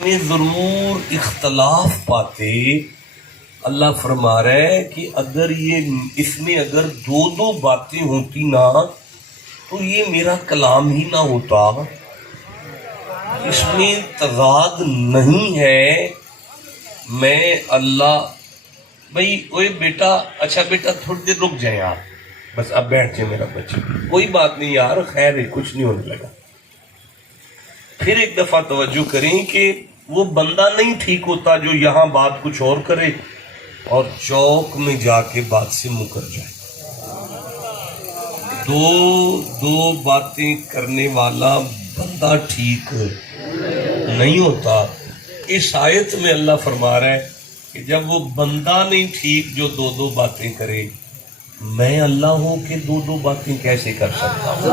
میں ضرور اختلاف پاتے. اللہ فرما رہا ہے کہ اگر یہ اس میں اگر دو باتیں ہوتی نا تو یہ میرا کلام ہی نہ ہوتا. اس میں تضاد نہیں ہے. میں اللہ بھائی اوے بیٹا، اچھا بیٹا تھوڑی دیر رک جائیں آپ، بس اب بیٹھ جائے میرا بچہ، کوئی بات نہیں یار، خیر ہے، کچھ نہیں ہونے لگا. پھر ایک دفعہ توجہ کریں کہ وہ بندہ نہیں ٹھیک ہوتا جو یہاں بات کچھ اور کرے اور چوک میں جا کے بات سے مکر جائے. دو باتیں کرنے والا بندہ ٹھیک نہیں ہوتا. اس آیت میں اللہ فرما رہا ہے کہ جب وہ بندہ نہیں ٹھیک جو دو باتیں کرے، میں اللہ ہوں کہ دو باتیں کیسے کر سکتا ہوں.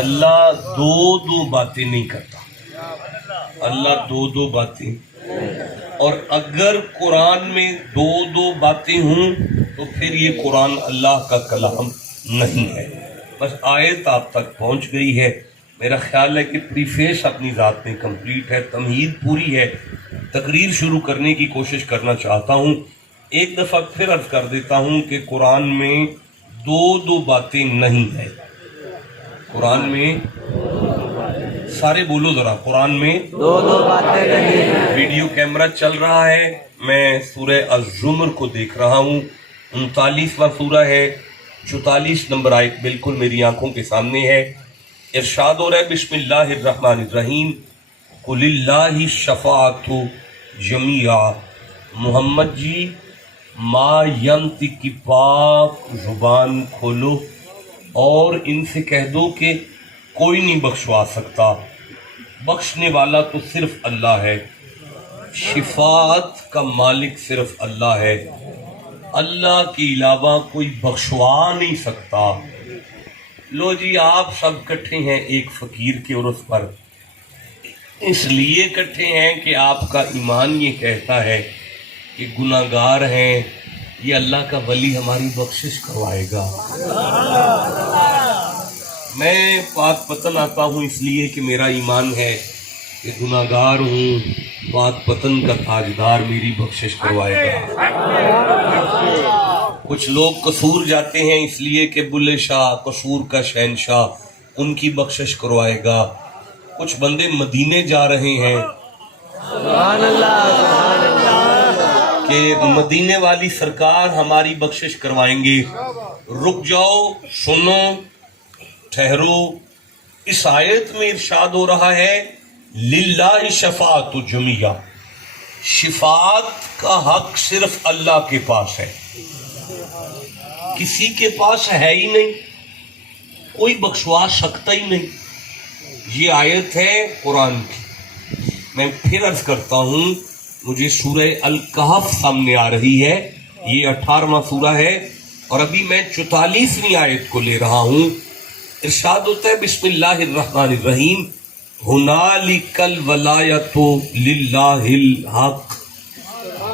اللہ دو باتیں نہیں کرتا. اللہ دو باتیں، اور اگر قرآن میں دو باتیں ہوں تو پھر یہ قرآن اللہ کا کلام نہیں ہے. بس آیت آپ تک پہنچ گئی ہے. میرا خیال ہے کہ پریفیس اپنی ذات میں کمپلیٹ ہے، تمہید پوری ہے. تقریر شروع کرنے کی کوشش کرنا چاہتا ہوں. ایک دفعہ پھر عرض کر دیتا ہوں کہ قرآن میں دو باتیں نہیں ہے. قرآن میں سارے بولو ذرا، قرآن میں دو باتیں نہیں ہیں. ویڈیو کیمرہ چل رہا ہے، میں سورہ الزمر کو دیکھ رہا ہوں. 39واں سورہ ہے، 44 نمبر آیت بالکل میری آنکھوں کے سامنے ہے. ارشاد ہو رہا ہے بسم اللہ الرحمن الرحیم قل اللہ الشفاعۃ جمیعا. محمد جی ما ینطق کی پاک زبان کھولو اور ان سے کہہ دو کہ کوئی نہیں بخشوا سکتا، بخشنے والا تو صرف اللہ ہے، شفاعت کا مالک صرف اللہ ہے، اللہ کے علاوہ کوئی بخشوا نہیں سکتا. لو جی، آپ سب کٹھے ہیں ایک فقیر کے عرس پر، اس لیے کٹھے ہیں کہ آپ کا ایمان یہ کہتا ہے کہ گناہ گار ہیں، یہ اللہ کا ولی ہماری بخشش کروائے گا. میں پاک پتن آتا ہوں اس لیے کہ میرا ایمان ہے کہ گناہ گار ہوں، پاک پتن کا تاجدار میری بخشش کروائے گا. کچھ لوگ قصور جاتے ہیں اس لیے کہ بلے شاہ قصور کا شہنشاہ ان کی بخشش کروائے گا. کچھ بندے مدینے جا رہے ہیں سبحان اللہ کہ مدینے والی سرکار ہماری بخشش کروائیں گے. رک جاؤ، سنو، ٹھہرو. اس آیت میں ارشاد ہو رہا ہے للہ شفاعت جمیعا، شفاعت کا حق صرف اللہ کے پاس ہے، کسی کے پاس ہے ہی نہیں، کوئی بخشوا سکتا ہی نہیں. یہ آیت ہے قرآن کی. میں پھر عرض کرتا ہوں، مجھے سورہ الکہف سامنے آ رہی ہے، یہ 18واں سورہ ہے اور ابھی میں 44ویں آیت کو لے رہا ہوں. ارشاد ہوتا ہے بسم اللہ الرحمن الرحیم ہنالک الولایۃ للہ الحق.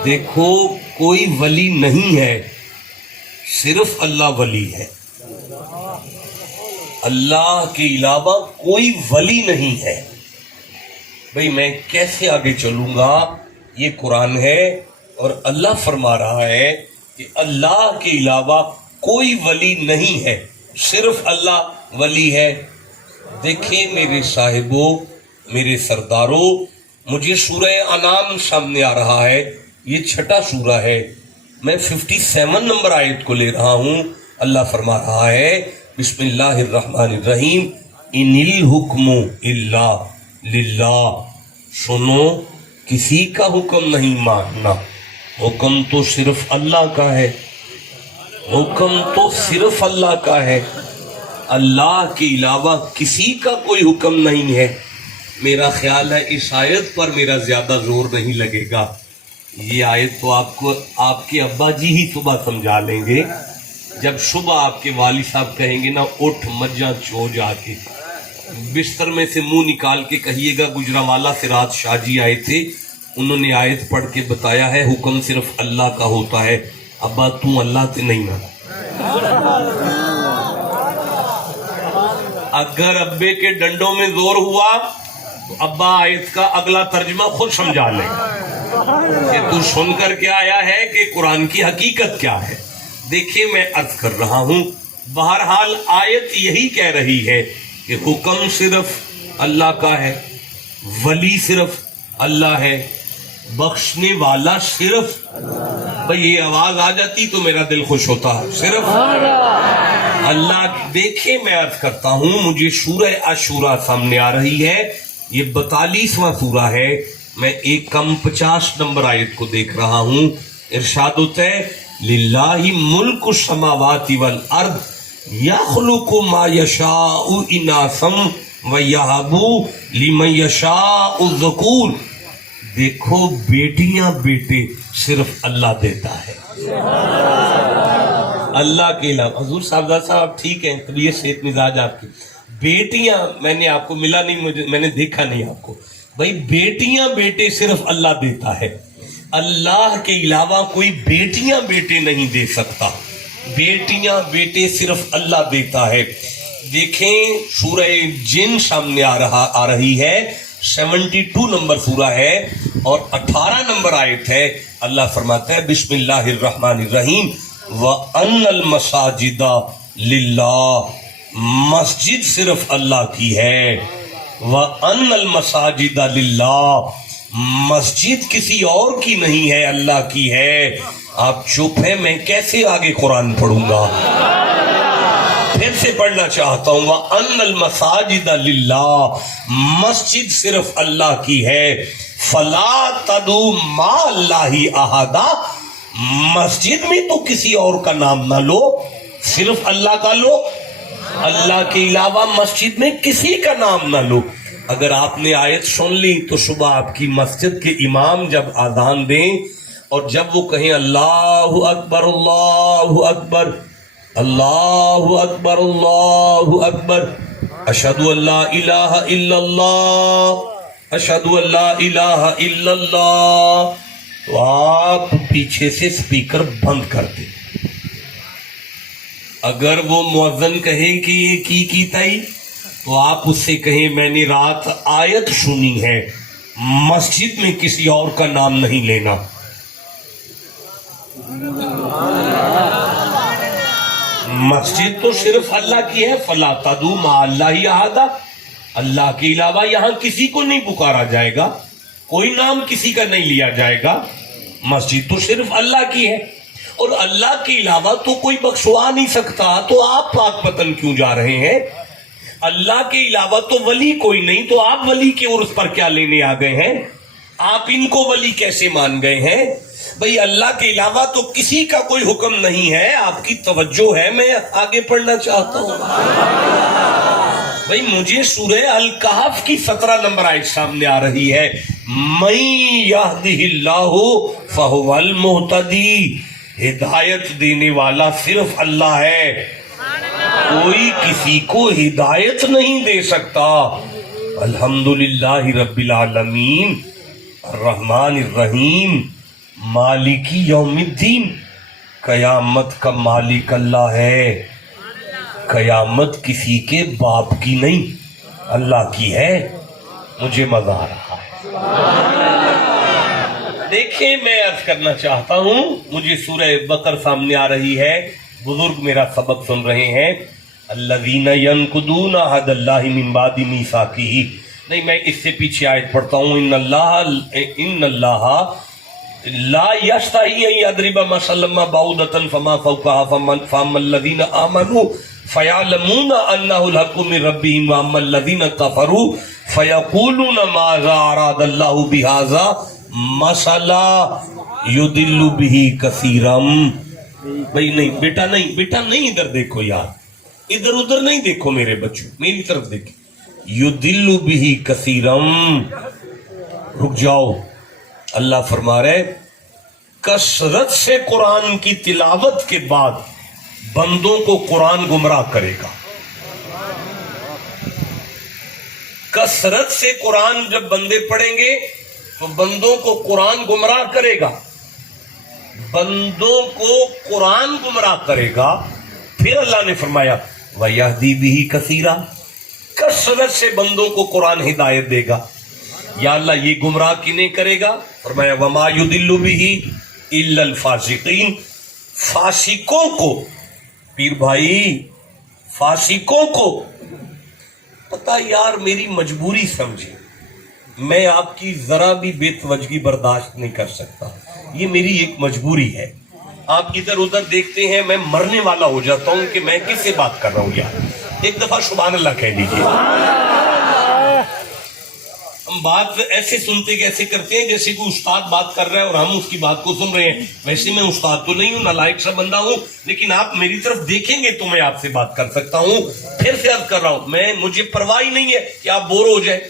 دیکھو کوئی ولی نہیں ہے، صرف اللہ ولی ہے، اللہ کے علاوہ کوئی ولی نہیں ہے. بھئی میں کیسے آگے چلوں گا؟ یہ قرآن ہے اور اللہ فرما رہا ہے کہ اللہ کے علاوہ کوئی ولی نہیں ہے، صرف اللہ ولی ہے. دیکھیں میرے صاحبوں، میرے سرداروں، مجھے سورہ انعام سامنے آ رہا ہے، یہ 6واں سورہ ہے. میں 57 نمبر آیت کو لے رہا ہوں. اللہ فرما رہا ہے بسم اللہ الرحمن الرحیم ان الحکم الا للہ. سنو، کسی کا حکم نہیں ماننا، حکم تو صرف اللہ کا ہے، حکم تو صرف اللہ کا ہے، اللہ کے علاوہ کسی کا کوئی حکم نہیں ہے. میرا خیال ہے اس آیت پر میرا زیادہ زور نہیں لگے گا. یہ آیت تو آپ کو آپ کے ابا جی ہی صبح سمجھا لیں گے. جب صبح آپ کے والد صاحب کہیں گے نا اٹھ مجھا چو جا کے، بستر میں سے منہ نکال کے کہیے گا گجرانوالہ سے رات شاہ جی آئے تھے، انہوں نے آیت پڑھ کے بتایا ہے حکم صرف اللہ کا ہوتا ہے. ابا تم اللہ تے نہیں نا. اگر ابے کے ڈنڈوں میں زور ہوا ابا آیت کا اگلا ترجمہ خود سمجھا لے کہ تو سن کر کیا آیا ہے کہ قرآن کی حقیقت کیا ہے. دیکھیں میں عرض کر رہا ہوں، بہرحال آیت یہی کہہ رہی ہے کہ حکم صرف اللہ کا ہے، ولی صرف اللہ ہے، بخشنے والا صرف. بھئی یہ آواز آ جاتی تو میرا دل خوش ہوتا، صرف اللہ. دیکھیں میں عرض کرتا ہوں، مجھے سورہ عاشوراء سامنے آ رہی ہے، یہ 42واں سورہ ہے. میں ایک کم 50 نمبر آیت کو دیکھ رہا ہوں. ارشاد ہوتا ہے للہ ملک السماوات والارض یخلق ما یشاء اناثا ویہب لمن یشاء الذکور. دیکھو بیٹیاں بیٹے صرف اللہ دیتا ہے، اللہ کے علاوہ. حضور صاحب ٹھیک ہیں، طبیعت صحت مزاج آپ کی. بیٹیاں میں نے آپ کو ملا نہیں، مجھے میں نے دیکھا نہیں آپ کو. بھائی بیٹیاں بیٹے صرف اللہ دیتا ہے، اللہ کے علاوہ کوئی بیٹیاں بیٹے نہیں دے سکتا. بیٹیاں بیٹے صرف اللہ دیتا ہے. دیکھیں سورہ جن سامنے آ رہی ہے، 72 نمبر سورہ ہے اور 18 نمبر آیت ہے. اللہ فرماتا ہے بسم اللہ الرحمن الرحیم وَأَنَّ الْمَسَاجِدَ لِلَّهِ. مسجد صرف اللہ کی ہے. وَأَنَّ الْمَسَاجِدَ لِلَّهِ. مسجد کسی اور کی نہیں ہے، اللہ کی ہے. آپ چپ ہیں، میں کیسے آگے قرآن پڑھوں گا؟ پھر سے پڑھنا چاہتا ہوں وَأَنَّ الْمَسَاجِدَ لِلَّهِ. مسجد صرف اللہ کی ہے. فَلَا تَدْعُوا مَعَ اللَّهِ أَحَدًا. مسجد میں تو کسی اور کا نام نہ لو، صرف اللہ کا لو. اللہ کے علاوہ مسجد میں کسی کا نام نہ لو. اگر آپ نے آیت سن لی تو صبح آپ کی مسجد کے امام جب آذان دیں اور جب وہ کہیں اللہ اکبر اللہ اکبر اللہ اکبر اللہ اکبر اشہد ان لا الہ الا اللہ اشہد ان لا الہ الا اللہ، تو آپ پیچھے سے سپیکر بند کر دیں. اگر وہ مؤذن کہے کہ یہ کی تائی تو آپ اس سے کہیں میں نے رات آیت سنی ہے، مسجد میں کسی اور کا نام نہیں لینا. مسجد تو صرف اللہ کی ہے. فلا تدعوا مع اللہ احدا. اللہ کے علاوہ یہاں کسی کو نہیں پکارا جائے گا، کوئی نام کسی کا نہیں لیا جائے گا. مسجد تو صرف اللہ کی ہے اور اللہ کے علاوہ تو کوئی بخشوا نہیں سکتا. تو آپ پاک پتن کیوں جا رہے ہیں؟ اللہ کے علاوہ تو ولی کوئی نہیں، تو آپ ولی کے عرس پر کیا لینے آ گئے ہیں؟ آپ ان کو ولی کیسے مان گئے ہیں؟ بھئی اللہ کے علاوہ تو کسی کا کوئی حکم نہیں ہے. آپ کی توجہ ہے، میں آگے پڑھنا چاہتا ہوں. بھئی مجھے سورہ الکہف کی 17 نمبر آیت سامنے آ رہی ہے مَن یَہْدِهِ اللَّهُ فَهُوَ الْمُہْتَدِی. ہدایت دینے والا صرف اللہ ہے، کوئی کسی کو ہدایت نہیں دے سکتا. الحمدللہ رب العالمین الرحمن الرحیم مالکی یوم الدین. قیامت کا مالک اللہ ہے. قیامت کسی کے باپ کی نہیں، اللہ کی ہے. مجھے مزہ آ رہا ہے. دیکھیں میں عرض کرنا چاہتا ہوں، مجھے سورہ بقر سامنے آ رہی ہے. بزرگ میرا سبق سن رہے ہیں. الذین ینقضون عہد اللہ من بعد میثاقہ. نہیں، میں اس سے پیچھے آیت پڑھتا ہوں. ان اللہ لا یستحی ان یضرب مثلا ما بعوضۃ فما فوقها فاما الذین آمنوا فیعلمون انہ الحق من ربہم واما الذین کفروا فیقولون ماذا اراد اللہ بہذا مثلا یضل بہ کثیرا. بھئی نہیں بیٹا، نہیں ادھر دیکھو یار، ادھر ادھر نہیں دیکھو میرے بچوں، میری طرف دیکھیں. یضل بہ کثیرا. رک جاؤ. اللہ فرما رہے کثرت سے قرآن کی تلاوت کے بعد بندوں کو قرآن گمراہ کرے گا. کثرت سے قرآن جب بندے پڑھیں گے تو بندوں کو قرآن گمراہ کرے گا. بندوں کو قرآن گمراہ کرے گا. پھر اللہ نے فرمایا وَيَهْدِي بِهِ كَثِيرًا. کثرت سے بندوں کو قرآن ہدایت دے گا. یا اللہ یہ گمراہ کنہیں کرے گا؟ فرمایا وما یضل بہ الا الفاسقین، فاسقوں کو، پیر بھائی فاسقوں کو پتہ یار میری مجبوری سمجھے، میں آپ کی ذرا بھی بے توجہی برداشت نہیں کر سکتا، یہ میری ایک مجبوری ہے۔ آپ ادھر ادھر دیکھتے ہیں میں مرنے والا ہو جاتا ہوں کہ میں کس سے بات کر رہا ہوں یار، ایک دفعہ سبحان اللہ کہہ لیجیے۔ ہم بات ایسے سنتے کیسے کرتے ہیں جیسے کوئی استاد بات کر رہا ہے اور ہم اس کی بات کو سن رہے ہیں، ویسے میں استاد تو نہیں ہوں، نالائق سا بندہ ہوں، لیکن آپ میری طرف دیکھیں گے تو میں آپ سے بات کر سکتا ہوں۔ پھر سے عرض کر رہا ہوں، مجھے پرواہ ہی نہیں ہے کہ آپ بور ہو جائیں،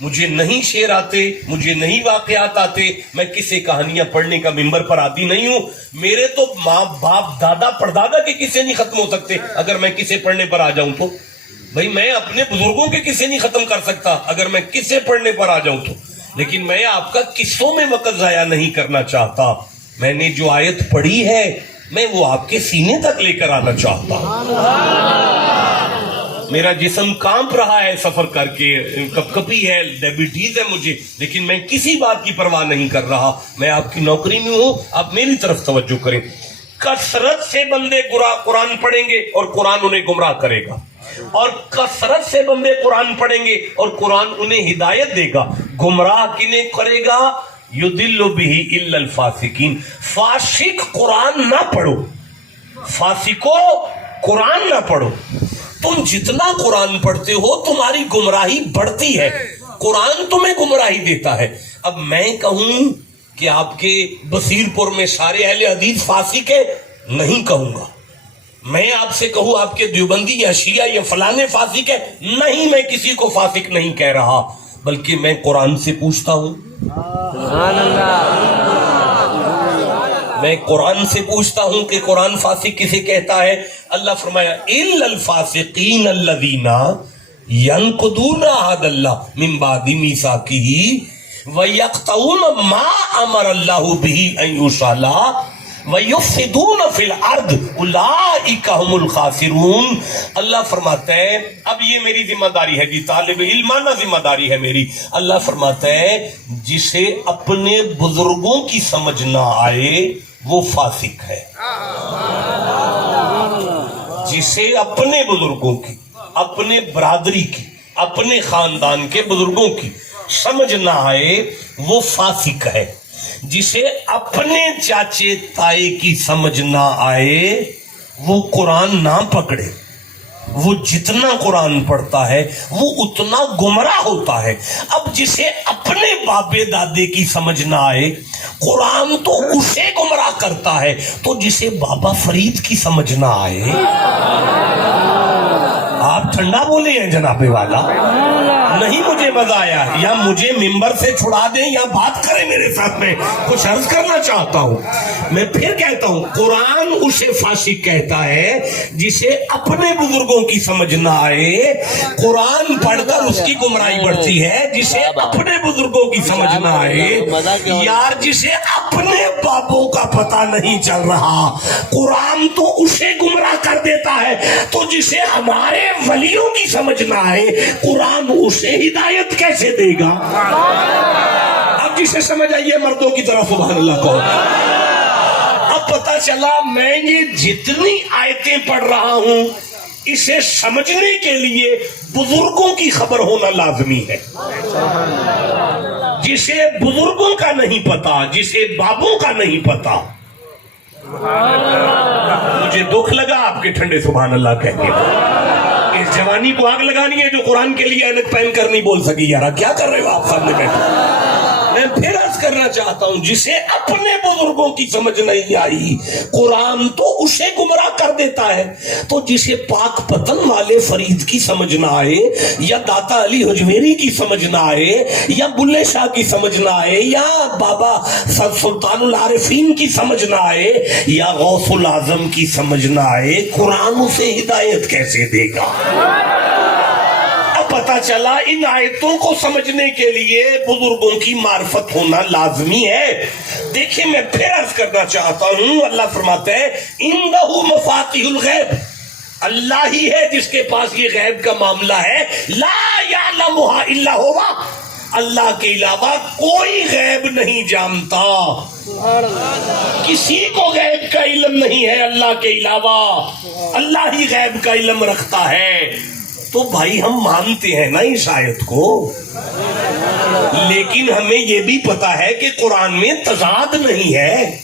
مجھے نہیں شعر آتے، مجھے نہیں واقعات آتے، میں کسے کہانیاں پڑھنے کا ممبر پر عادی نہیں ہوں، میرے تو ماں باپ دادا پردادا کے قصے نہیں ختم ہو سکتے اگر میں کسے پڑھنے پر آ جاؤں تو، بھائی میں اپنے بزرگوں کے قصے نہیں ختم کر سکتا اگر میں قصے پڑھنے پر آ جاؤں تو، لیکن میں آپ کا قصوں میں وقت ضائع نہیں کرنا چاہتا، میں نے جو آیت پڑھی ہے میں وہ آپ کے سینے تک لے کر آنا چاہتا ہوں۔ میرا جسم کانپ رہا ہے سفر کر کے، کپ کپی ہے، ڈائبٹیز ہے مجھے، لیکن میں کسی بات کی پرواہ نہیں کر رہا، میں آپ کی نوکری میں ہوں، آپ میری طرف توجہ کریں۔ کثرت سے بندے قرآن پڑھیں گے اور قرآن انہیں گمراہ کرے گا، اور کثرت سے بندے قرآن پڑھیں گے اور قرآن انہیں ہدایت دے گا۔ گمراہ کنہیں کرے گا؟ یضل بہ الا الفاسقین، فاسق قرآن نہ پڑھو، فاسقو قرآن نہ پڑھو، تم جتنا قرآن پڑھتے ہو تمہاری گمراہی بڑھتی ہے، قرآن تمہیں گمراہی دیتا ہے۔ اب میں کہوں کہ آپ کے بصیر پور میں سارے اہل حدیث فاسق ہے؟ نہیں کہوں گا۔ میں آپ سے کہوں آپ کے دیوبندی یا شیعہ یا فلانے فاسق ہے؟ نہیں، میں کسی کو فاسق نہیں کہہ رہا، بلکہ میں قرآن سے پوچھتا ہوں، سبحان اللہ، میں قرآن سے پوچھتا ہوں کہ قرآن فاسق کسے کہتا ہے؟ اللہ فرمایا الا الفاسقین الذین ینقضون عہد اللہ من بعد میثاقہ ویقطعون ما امر اللہ بہ ان یوصل وَيُفْسِدُونَ فِي الْأَرْضِ أُولَٰئِكَ هُمُ الْخَاسِرُونَ۔ اللہ فرماتا ہے، اب یہ میری ذمہ داری ہے جی، طالب علمانہ ذمہ داری ہے میری۔ اللہ فرماتا ہے جسے اپنے بزرگوں کی سمجھ نہ آئے وہ فاسق ہے، جسے اپنے بزرگوں کی، اپنے برادری کی، اپنے خاندان کے بزرگوں کی سمجھ نہ آئے وہ فاسق ہے، جسے اپنے چاچے تائی کی سمجھ نہ آئے وہ قرآن نہ پکڑے، وہ جتنا قرآن پڑھتا ہے وہ اتنا گمراہ ہوتا ہے۔ اب جسے اپنے باپے دادے کی سمجھ نہ آئے قرآن تو اسے گمراہ کرتا ہے، تو جسے بابا فرید کی سمجھ نہ آئے، آپ ٹھنڈا بولے ہیں جناب والا، نہیں مجھے مزہ آیا، یا مجھے ممبر سے چھڑا دیں یا بات کریں میرے ساتھ، میں کچھ عرض کرنا چاہتا ہوں۔ میں پھر کہتا ہوں قرآن اسے فاسق کہتا ہے جسے اپنے بزرگوں کی سمجھ نہ آئے، قرآن پڑھ کر اس کی گمراہی بڑھتی ہے، جسے اپنے بزرگوں کی سمجھ نہ آئے، یار جسے اپنے باپوں کا پتہ نہیں چل رہا قرآن تو اسے گمراہ کر دیتا ہے، تو جسے ہمارے ولیوں کی سمجھ نہ آئے قرآن اسے ہدایت کیسے دے گا؟ اب جسے سمجھ آئیے مردوں کی طرف سبحان اللہ کہو۔ اب پتا چلا میں یہ جتنی آیتیں پڑھ رہا ہوں اسے سمجھنے کے لیے بزرگوں کی خبر ہونا لازمی ہے۔ جسے بزرگوں کا نہیں پتا، جسے بابوں کا نہیں پتا، مجھے دکھ لگا آپ کے ٹھنڈے سبحان اللہ کہتے ہیں۔ اس جوانی کو آگ لگانی ہے جو قرآن کے لیے اینک پہن کر نہیں بول سکی، یارا کیا کر رہے ہو آپ سامنے بیٹھے؟ میں پھر عرض کرنا چاہتا ہوں جسے اپنے بزرگوں کی سمجھ نہیں آئی قرآن تو اسے گمراہ کر دیتا ہے، تو جسے پاک پتن والے فرید کی سمجھ نہ آئے، یا داتا علی حجویری کی سمجھ نہ آئے، یا بلے شاہ کی سمجھ نہ آئے، یا بابا سلطان العارفین کی سمجھ نہ آئے، یا غوث العظم کی سمجھ نہ آئے، قرآن اسے ہدایت کیسے دے گا؟ پتا چلا ان آیتوں کو سمجھنے کے لیے بزرگوں کی معرفت ہونا لازمی ہے۔ دیکھیں میں پھر عرض کرنا چاہتا ہوں، اللہ فرماتا ہے اِنَّهُ مَفَاتِحُ الْغَیْبِ، اللہ ہی ہے جس کے پاس یہ غیب کا معاملہ ہے، لا یعلمها الا هو، اللہ کے علاوہ کوئی غیب نہیں جانتا. کسی کو غیب کا علم نہیں ہے اللہ کے علاوہ. اللہ ہی غیب کا علم رکھتا ہے. تو بھائی ہم مانتے ہیں نا اس آیت کو, لیکن ہمیں یہ بھی پتا ہے کہ قرآن میں تضاد نہیں ہے.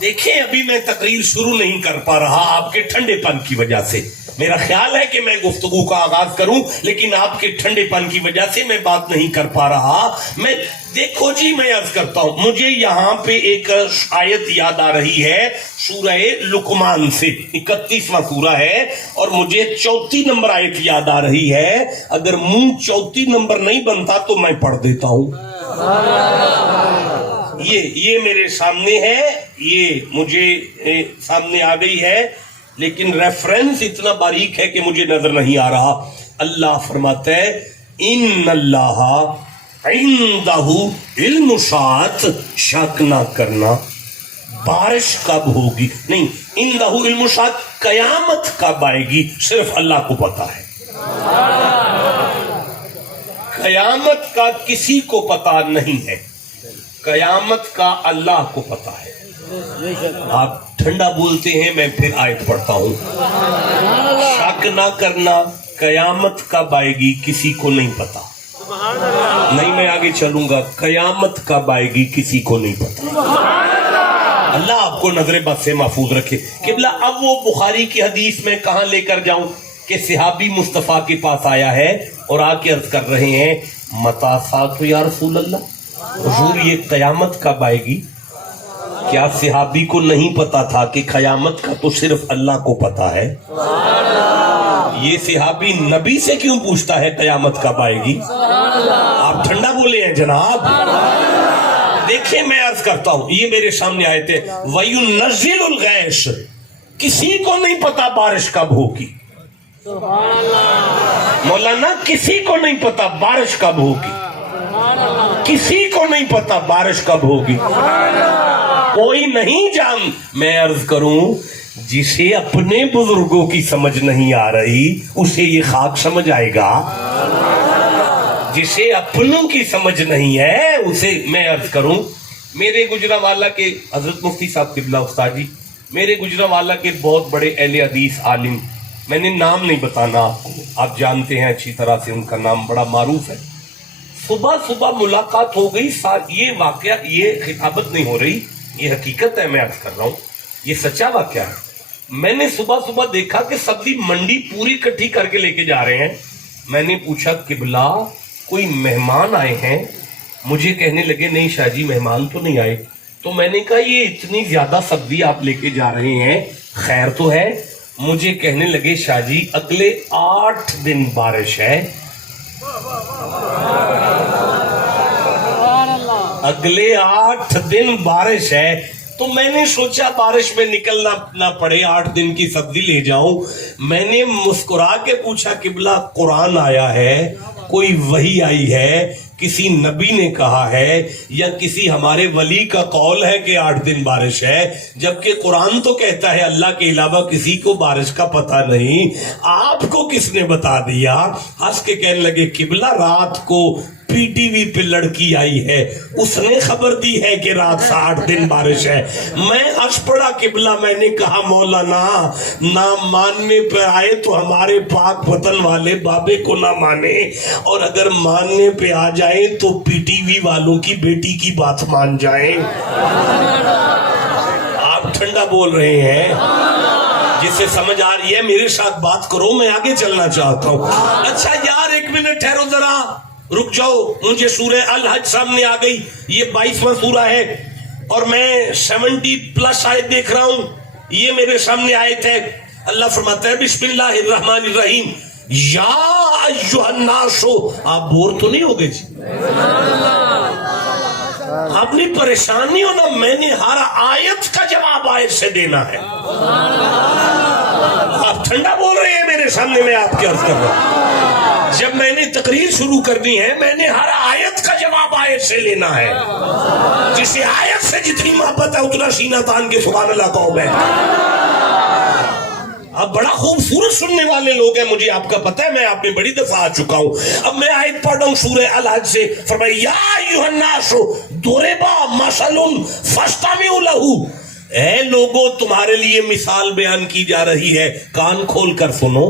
دیکھیں ابھی میں تقریر شروع نہیں کر پا رہا آپ کے ٹھنڈے پن کی وجہ سے. میرا خیال ہے کہ میں گفتگو کا آغاز کروں, لیکن آپ کے ٹھنڈے پن کی وجہ سے میں بات نہیں کر پا رہا. میں دیکھو جی میں عرض کرتا ہوں, مجھے یہاں پہ ایک آیت یاد آ رہی ہے سورہ لقمان سے, 31واں سورہ ہے, اور مجھے 34 نمبر آیت یاد آ رہی ہے. اگر منہ 34 نمبر نہیں بنتا تو میں پڑھ دیتا ہوں. یہ میرے سامنے ہے, یہ مجھے سامنے آ گئی ہے, لیکن ریفرنس اتنا باریک ہے کہ مجھے نظر نہیں آ رہا. اللہ فرماتا ہے ان اللہ عندہ علم الساعۃ, شک نہ کرنا بارش کب ہوگی, نہیں عندہ علم الساعۃ قیامت کب آئے گی صرف اللہ کو پتا ہے. قیامت کا کسی کو پتا نہیں ہے, قیامت کا اللہ کو پتا ہے. آپ ٹھنڈا بولتے ہیں, میں پھر آیت پڑھتا ہوں. شک نہ کرنا قیامت کب آئے گی کسی کو نہیں پتا. نہیں میں آگے چلوں گا, قیامت کب آئے گی کسی کو نہیں پتا. اللہ آپ کو نظر بد سے محفوظ رکھے. قبلہ اب وہ بخاری کی حدیث میں کہاں لے کر جاؤں کہ صحابی مصطفیٰ کے پاس آیا ہے اور آ کے عرض کر رہے ہیں متا ساتھ یا رسول اللہ, حضور یہ قیامت کب آئے گی. کیا صحابی کو نہیں پتا تھا کہ قیامت کا تو صرف اللہ کو پتا ہے. یہ صحابی نبی سے کیوں پوچھتا ہے قیامت کب آئے گی. آپ ٹھنڈا بولے ہیں جناب. دیکھیں میں عرض کرتا ہوں, یہ میرے سامنے آئے تھے وَيُنَزِّلُ الْغَيْثَ, کسی کو نہیں پتا بارش کب ہوگی. مولانا کسی کو نہیں پتا بارش کب ہوگی, کسی کو نہیں پتا بارش کب ہوگی, کوئی نہیں جان. میں عرض کروں جسے اپنے بزرگوں کی سمجھ نہیں آ رہی اسے یہ خاک سمجھ آئے گا. جسے اپنوں کی سمجھ نہیں ہے اسے, میں عرض کروں میرے گجرانوالہ کے حضرت مفتی صاحب قبلہ استاد جی, میرے گجرانوالہ کے بہت بڑے اہل حدیث عالم, میں نے نام نہیں بتانا آپ کو, آپ جانتے ہیں اچھی طرح سے, ان کا نام بڑا معروف ہے. صبح ملاقات ہو گئی. یہ واقعہ, یہ خطابت نہیں ہو رہی, یہ حقیقت ہے, میں عرض کر رہا ہوں, یہ سچا واقعہ ہے. میں نے صبح دیکھا کہ سبزی منڈی پوری کٹھی کر کے لے کے جا رہے ہیں. میں نے پوچھا قبلہ کوئی مہمان آئے ہیں. مجھے کہنے لگے نہیں شاہ جی مہمان تو نہیں آئے. تو میں نے کہا یہ اتنی زیادہ سبزی آپ لے کے جا رہے ہیں خیر تو ہے. مجھے کہنے لگے شاہ جی اگلے 8 دن بارش ہے. اگلے 8 دن بارش ہے. تو میں نے سوچا بارش میں نکلنا نہ پڑے, 8 دن کی سبزی لے جاؤں. میں نے مسکرا کے پوچھا قبلہ قرآن آیا ہے, کوئی وحی آئی ہے, کسی نبی نے کہا ہے, یا کسی ہمارے ولی کا قول ہے کہ 8 دن بارش ہے, جبکہ قرآن تو کہتا ہے اللہ کے علاوہ کسی کو بارش کا پتہ نہیں. آپ کو کس نے بتا دیا. ہنس کے کہنے لگے قبلہ رات کو پی ٹی وی پہ لڑکی آئی ہے, اس نے خبر دی ہے کہ رات سے 8 دن بارش ہے. میں ہنس پڑا قبلہ. میں نے کہا مولانا نہ ماننے پہ آئے تو ہمارے پاک وطن والے بابے کو نہ مانے, اور اگر ماننے پہ آ جائیں تو پی ٹی وی والوں کی بیٹی کی بات مان جائیں. آپ ٹھنڈا بول رہے ہیں, جسے سمجھ آ رہی ہے میرے ساتھ بات کرو, میں آگے چلنا چاہتا ہوں. اچھا یار ایک منٹ ٹھہرو ذرا, رک جاؤ. مجھے سورہ الحج سامنے آ گئی, یہ 22واں سورہ ہے, اور میں 70+ آیت دیکھ رہا ہوں. یہ میرے سامنے آیت ہے. اللہ فرماتا ہے بسم اللہ الرحمن الرحیم یا ایھا الناس. آپ بور تو نہیں ہوگے جی, آپ نے پریشان نہیں ہونا, میں نے ہر آیت کا جواب آیت سے دینا ہے. آپ ٹھنڈا بول رہے ہیں میرے سامنے, میں آپ کی عرض کر رہا ہوں. جب میں نے تقریر شروع کرنی ہے میں نے ہر آیت کا جواب آیت سے لینا ہے. جسے آیت سے جتنی محبت ہے اتنا سینہ تان کے سبحان اللہ کہو. میں آپ بڑا خوبصورت سننے والے لوگ ہیں، مجھے آپ کا پتہ ہے، میں آپ میں بڑی دفعہ آ چکا ہوں. اب میں آیت پڑھ رہا ہوں سورہ الحج سے، فرمایا یا ایھا الناس ضرب مثل فاستمعوا لہ. اے لوگوں تمہارے لیے مثال بیان کی جا رہی ہے، کان کھول کر سنو.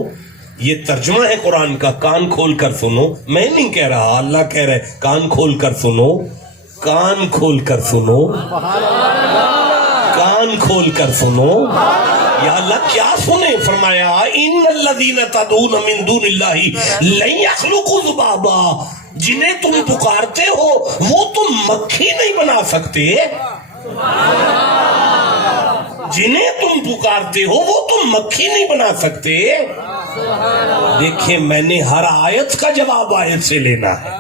یہ ترجمہ ہے قرآن کا، کان کھول کر سنو. میں نہیں کہہ رہا، اللہ کہہ رہا ہے کان کھول کر سنو، کان کھول کر سنو، کان کھول کر سنو. یا اللہ کیا سنے؟ فرمایا ان الذین تدعون من دون اللہ لن یخلقوا ذبابا. جنہیں تم پکارتے ہو وہ تم مکھی نہیں بنا سکتے. جنہیں تم پکارتے ہو وہ تم مکھی نہیں بنا سکتے. دیکھیں میں نے ہر آیت کا جواب آیت سے لینا ہے.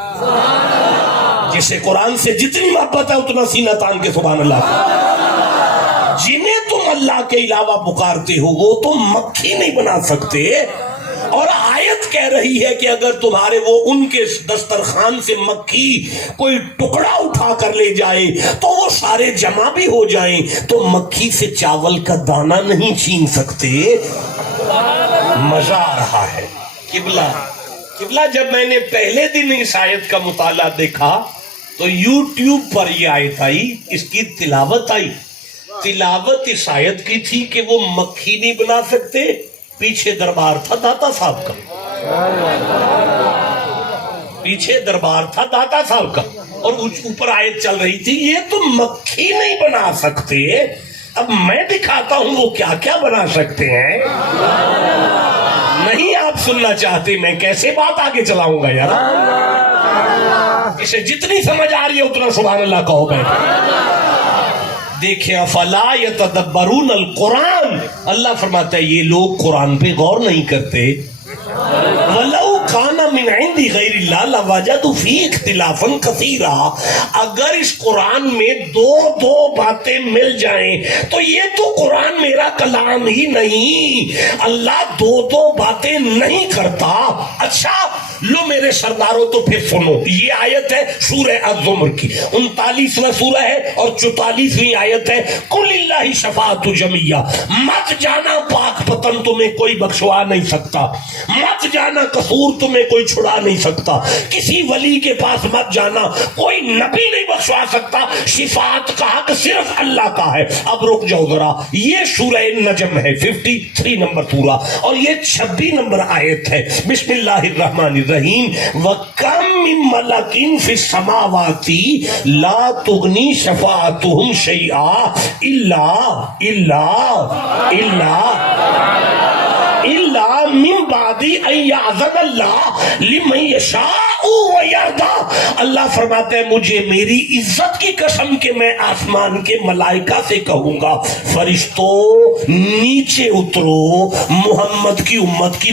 جسے قرآن سے جتنی محبت ہے اتنا سینہ تان کے سبحان اللہ. جنہیں تم اللہ کے علاوہ پکارتے ہو وہ تم مکھی نہیں بنا سکتے. اور آیت کہہ رہی ہے کہ اگر تمہارے وہ ان کے دسترخوان سے مکھی کوئی ٹکڑا اٹھا کر لے جائے تو وہ سارے جمع بھی ہو جائیں تو مکھی سے چاول کا دانہ نہیں چھین سکتے. مزہ آ رہا ہے. قبلہ جب میں نے پہلے دن اس آیت کا مطالعہ دیکھا تو یوٹیوب پر یہ آیت آئی، اس کی تلاوت آئی. تلاوت اس آیت کی تھی کہ وہ مکھی نہیں بنا سکتے. پیچھے دربار تھا داتا صاحب کا، پیچھے دربار تھا داتا صاحب کا، اور اوپر آیت چل رہی تھی یہ تم مکھی نہیں بنا سکتے. اب میں دکھاتا ہوں وہ کیا کیا بنا سکتے ہیں. نہیں آپ سننا چاہتے، میں کیسے بات آگے چلاؤں گا یار. اسے جتنی سمجھ آ رہی ہے اتنا سبحان اللہ کہو. دیکھیں افلا یتدبرون القرآن، اللہ فرماتا ہے یہ لوگ قرآن پہ غور نہیں کرتے. وَلَوْ كَانَ مِنْ عِنْدِ غَيْرِ اللَّهِ لَوَجَدُوا فِيهِ اخْتِلَافًا كَثِيرًا. اگر اس قرآن میں دو باتیں مل جائیں تو یہ تو قرآن میرا کلام ہی نہیں. اللہ دو باتیں نہیں کرتا. اچھا لو میرے سرداروں تو پھر سنو. یہ آیت ہے سورہ الزمر کی، 39واں سورہ ہے اور 44ویں آیت ہے. قُلِ اللَّهِ شَفَاعَةُ جَمِيعًا. مت جانا پاک پتن تمہیں کوئی بخشوا نہیں سکتا. مت جانا قصور تمہیں کوئی چھڑا نہیں سکتا. کسی ولی کے پاس مت جانا، کوئی نبی نہیں بخشوا سکتا. شفاعت کا حق صرف اللہ کا ہے. اب رک جاؤ ذرا، یہ سورہ نجم ہے 53 نمبر سورہ اور یہ 26 نمبر آیت ہے. بسم اللہ الرحمن الرحیم. وَكَمْ مِن مَلَكٍ فِي السَّمَاوَاتِ لَا تُغْنِي شَفَاعَتُهُمْ شَيْئًا إِلَّا مِن بَعْدِ أَن يَأْذَنَ اللَّهُ لِمَن يَشَاءُ وَيَرْضَىٰ. اللہ فرماتے ہیں مجھے میری عزت کی قسم کہ میں آسمان کے ملائکہ سے کہوں گا فرشتوں نیچے اترو، محمد کی امت کی